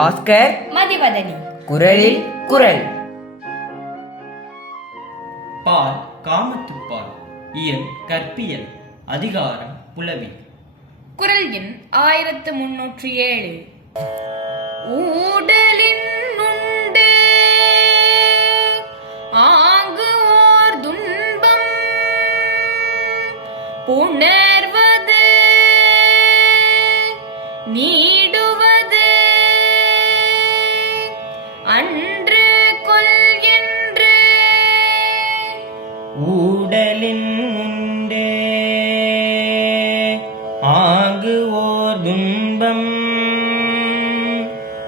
பாஸ்கர் மதிவதனி. குரலில் குரல். பால் காமத்துப்பால். இயல் கற்பியல். அதிகாரம் புலவி. குரல் எண் 1307. ஊடலின் உண்டு ஆங்கு ஓர் துன்பம் புணர்வது நீடுவது அன்று கொல் என்று. ஊடலின் உண்டு ஆங்கு ஓர் துன்பம்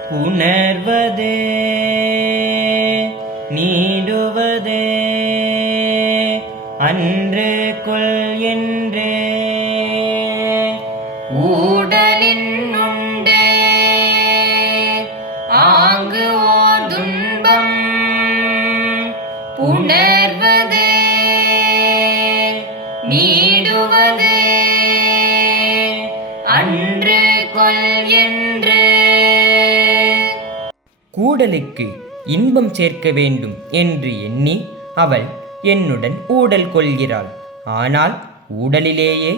புணர்வது நீடுவது அன்று கொல் என்று. ஊடலின் உண்டு ஆங்கு ஓர் துன்பம் புணர்வது நீடுவது அன்று கொல் என்று. கூடலுக்கு இன்பம் சேர்க்க வேண்டும் என்று எண்ணி அவள் என்னுடன் ஊடல் கொள்கிறாள். ஆனால் ஊடலிலேயே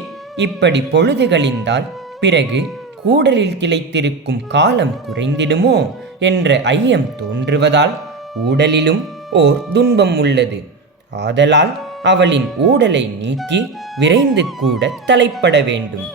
இப்படி பொழுது கழிந்தால் பிறகு கூடலில் திளைத்திருக்கும் காலம் குறைந்திடுமோ என்ற ஐயம் தோன்றுவதால் ஊடலிலும் ஓர் துன்பம் உள்ளது. ஆதலால் அவளின் ஊடலை நீக்கி விரைந்து கூட தலைப்பட வேண்டும்.